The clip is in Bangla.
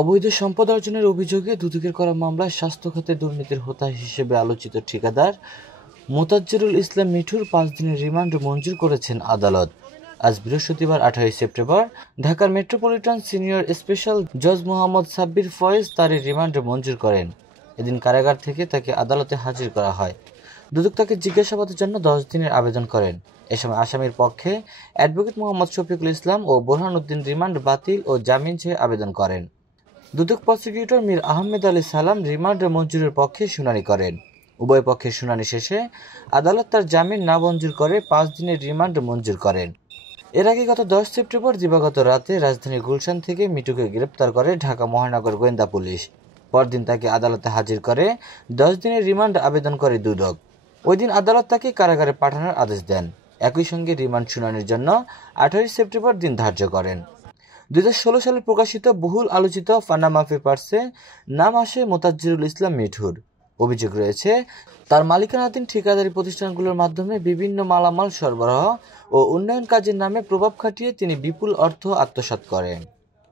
অবৈধ সম্পদ অর্জনের অভিযোগে দুদকের করা মামলায় স্বাস্থ্য খাতে দুর্নীতির হোতা হিসেবে আলোচিত ঠিকাদার মোতাজ্জেরুল ইসলাম মিঠুর 5 দিনের রিমান্ড মঞ্জুর করেছেন আদালত। আজ বৃহস্পতিবার 28 সেপ্টেম্বর ঢাকার মেট্রোপলিটন সিনিয়র স্পেশাল জজ মোহাম্মদ সাব্বির ফয়েজ তার রিমান্ড মঞ্জুর করেন। এদিন কারাগার থেকে তাকে আদালতে হাজির করা হয়। দুদক তাকে জিজ্ঞাসাবাদের জন্য 10 দিনের আবেদন করেন। এ সময় আসামির পক্ষে অ্যাডভোকেট মোহাম্মদ শফিকুল ইসলাম ও বোরহান উদ্দিন রিমান্ড বাতিল ও জামিন চেয়ে আবেদন করেন। দুদক প্রসিকিউটর মীর আহমেদ আলী সালাম রিমান্ড মঞ্জুরের পক্ষে শুনানি করেন। উভয় পক্ষের শুনানি শেষে আদালত তার জামিন নামঞ্জুর করে 5 দিনের রিমান্ড মঞ্জুর করেন। এর আগে গত 10 সেপ্টেম্বর দিবাগত রাতে রাজধানীর গুলশান থেকে মিঠুকে গ্রেপ্তার করে ঢাকা মহানগর গোয়েন্দা পুলিশ। পরদিন তাকে আদালতে হাজির করে 10 দিনের রিমান্ড আবেদন করে দুদক। ওই দিন আদালত তাকে কারাগারে পাঠানোর আদেশ দেন। একই সঙ্গে রিমান্ড শুনানির জন্য 28 সেপ্টেম্বর দিন ধার্য করেন। 2016 সালে প্রকাশিত বহুল আলোচিত পানামা পেপারসে নাম আসে মোতাজ্জেরুল ইসলাম মিঠুর। অভিযোগ রয়েছে তার মালিকানাধীন ঠিকাদারি প্রতিষ্ঠানগুলোর মাধ্যমে বিভিন্ন মালামাল সরবরাহ ও উন্নয়ন কাজের নামে প্রভাব খাটিয়ে তিনি বিপুল অর্থ আত্মসাৎ করেন।